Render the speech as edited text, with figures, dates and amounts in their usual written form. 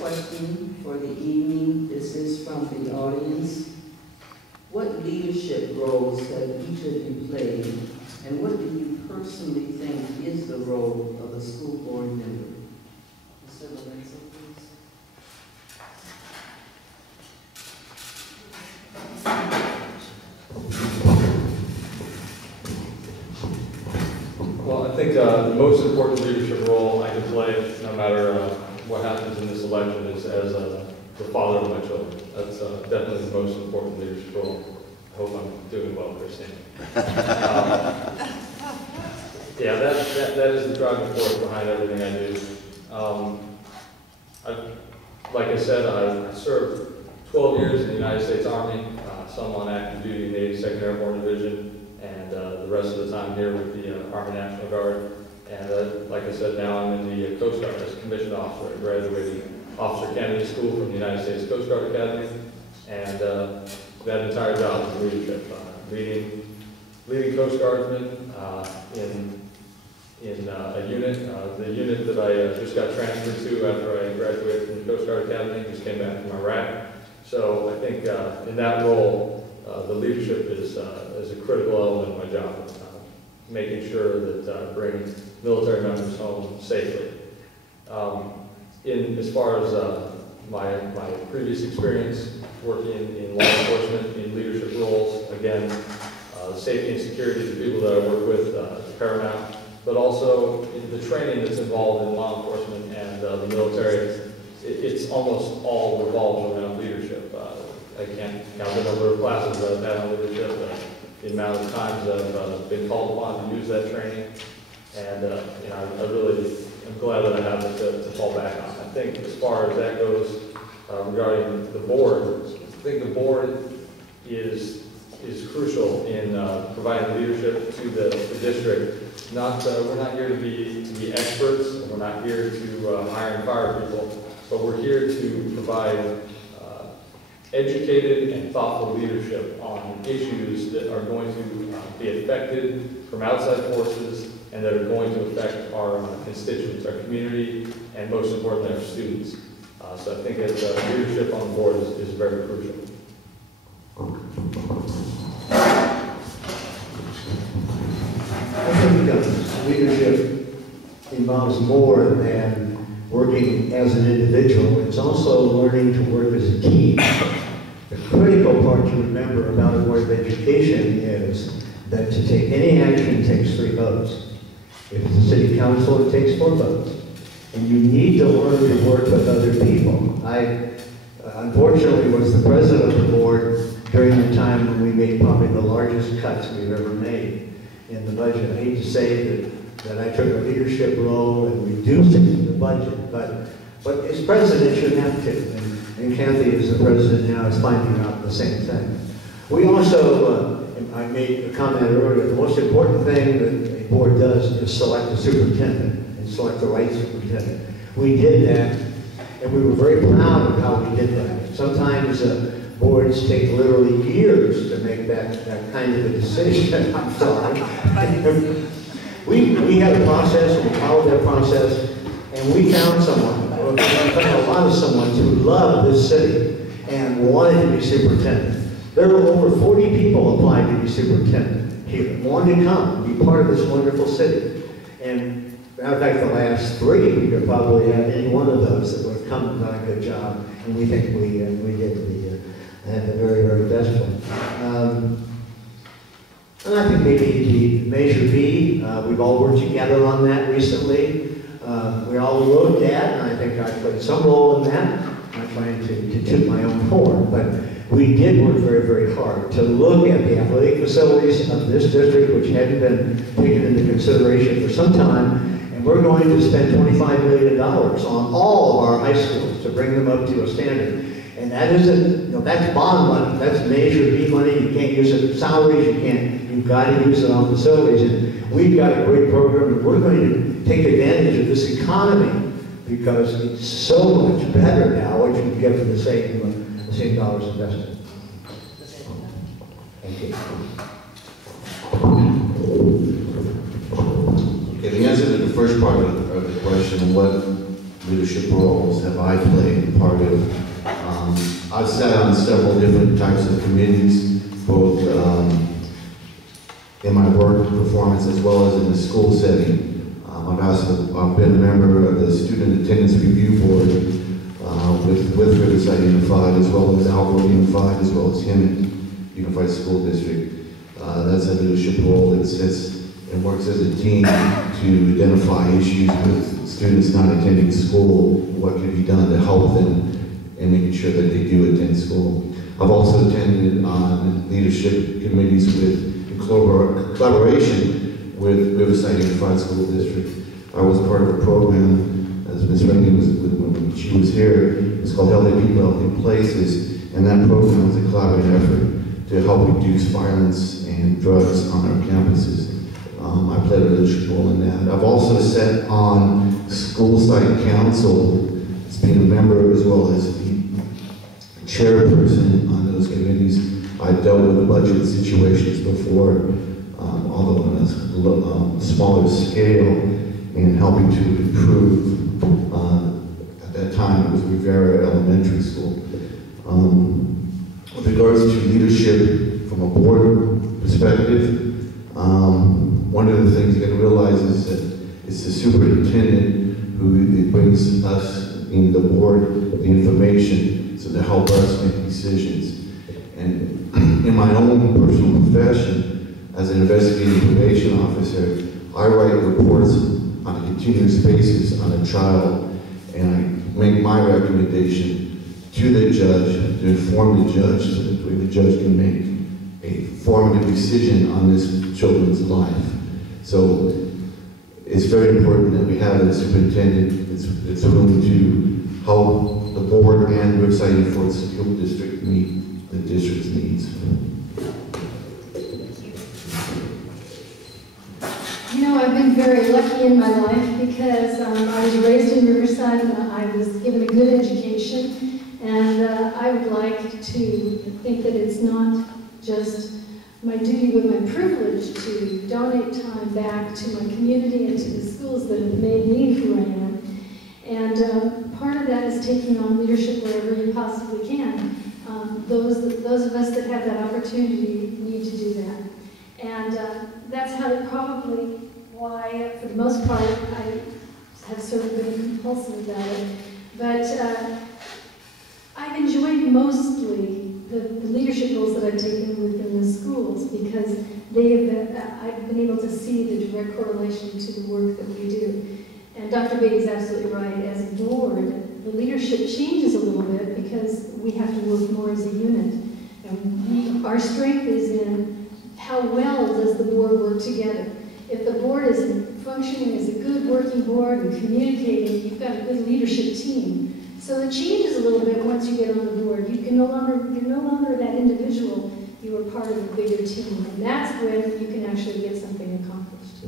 question for the evening. This is from the audience. What leadership roles have each of you played, and what do you personally think is the role of a school board member? Mr. Lorenzo, please. Well, I think the most important leadership role I can play, no matter what happens in this election, is as the father of my children. That's definitely the most important leadership role. I hope I'm doing well, Christine. Yeah, that is the driving force behind everything I do. Like I said, I served 12 years in the United States Army, some on active duty in the 82nd Airborne Division, and the rest of the time here with the Army National Guard. And like I said, now I'm in the Coast Guard as a commissioned officer. I graduated Officer Candidate School from the United States Coast Guard Academy, and that entire job is leadership, leading Coast Guardsmen in a unit. The unit that I just got transferred to after I graduated from the Coast Guard Academy, just came back from Iraq. So I think in that role, the leadership is a critical element of my job, making sure that I bring military members home safely. As far as my previous experience working in law enforcement in leadership roles, again, safety and security of the people that I work with is paramount, but also in the training that's involved in law enforcement and the military, it's almost all revolved around leadership. I can't count the number of classes that I've had on leadership, the amount of times I've been called upon to use that training, and I really am glad that I have it to fall back on. I think as far as that goes, regarding the board, I think the board is crucial in providing leadership to the district. We're not here to be experts, and we're not here to hire and fire people, but we're here to provide educated and thoughtful leadership on issues that are going to be affected from outside forces and that are going to affect our constituents, our community, and most importantly, our students. So I think that leadership on the board is very crucial. I think leadership involves more than working as an individual. It's also learning to work as a team. The critical part to remember about a board of education is that to take any action takes 3 votes. If it's a city council, it takes 4 votes. And you need to learn to work with other people. I, unfortunately, was the president of the board during the time when we made probably the largest cuts we've ever made in the budget. I hate to say that I took a leadership role and reduced the budget, but as president, you have to. And Kathy, as the president now, is finding out the same thing. We also, I made a comment earlier, the most important thing that a board does is select a superintendent and select the right superintendent. We did that, and we were very proud of how we did that. Sometimes boards take literally years to make that kind of a decision. I'm sorry. We had a process, and we followed that process, and we found someone, a lot of someone who loved this city and wanted to be superintendent. There were over 40 people applied to be superintendent here, wanted to come, be part of this wonderful city. And matter of fact, the last 3, we could probably have any one of those that would have come and done a good job, and we think we did had the very, very best one. And I think maybe the Measure B, we've all worked together on that recently. We all wrote that, and I think I played some role in that. I'm not trying to toot my own horn, but we did work very, very hard to look at the athletic facilities of this district, which hadn't been taken into consideration for some time, and we're going to spend $25 million on all of our high schools to bring them up to a standard. And that isn't, that's bond money. That's Measure B money. You can't use it for salaries. You've got to use it on facilities. And we've got a great program, and we're going to take advantage of this economy because it's so much better now what you can get for the same dollars invested. Thank you. Okay, the answer to the first part of the question, what leadership roles have I played part of? I've sat on several different types of committees, both in my work performance as well as in the school setting. I've been a member of the Student Attendance Review Board with Riverside Unified, as well as Alvaro Unified, as well as Hemet Unified School District. That's a leadership role that sits and works as a team to identify issues with students not attending school, what can be done to help them and making sure that they do attend school. I've also attended leadership committees with collaboration with Riverside Unified School District. I was part of a program, as Ms. Rennie was, when she was here, it's called LWV RUSD Places, and that program was a collaborative effort to help reduce violence and drugs on our campuses. I played a leadership role in that. I've also sat on school site council, as being a member as well as the chairperson on those committees. I dealt with the budget situations before, although on a smaller scale, and helping to improve. At that time, it was Rivera Elementary School. With regards to leadership from a board perspective, one of the things you got to realize is that it's the superintendent who brings us in the board the information so to help us make decisions. And in my own personal profession, as an investigative probation officer, I write reports on a continuous basis on a child, and I make my recommendation to the judge to inform the judge so that the judge can make a formative decision on this children's life. So it's very important that we have a superintendent that's willing to help the board and Riverside Unified School District meet the district's needs. You know, I've been very lucky in my life because I was raised in Riverside and I was given a good education, and I would like to think that it's not just my duty but my privilege to donate time back to my community and to the schools that have made me who I am. And part of that is taking on leadership wherever you possibly can. Those of us that have that opportunity need to do that. And that's probably why, for the most part, I have sort of been compulsive about it. But I've enjoyed mostly the leadership roles that I've taken within the schools because I've been able to see the direct correlation to the work that we do. And Dr. Beatty's absolutely right. As a board, the leadership changes a little bit because we have to work more as a unit. And our strength is in how well does the board work together. If the board is functioning as a good working board and communicating, you've got a good leadership team. So it changes a little bit once you get on the board. You're no longer that individual. You are part of a bigger team, and that's when you can actually get something accomplished.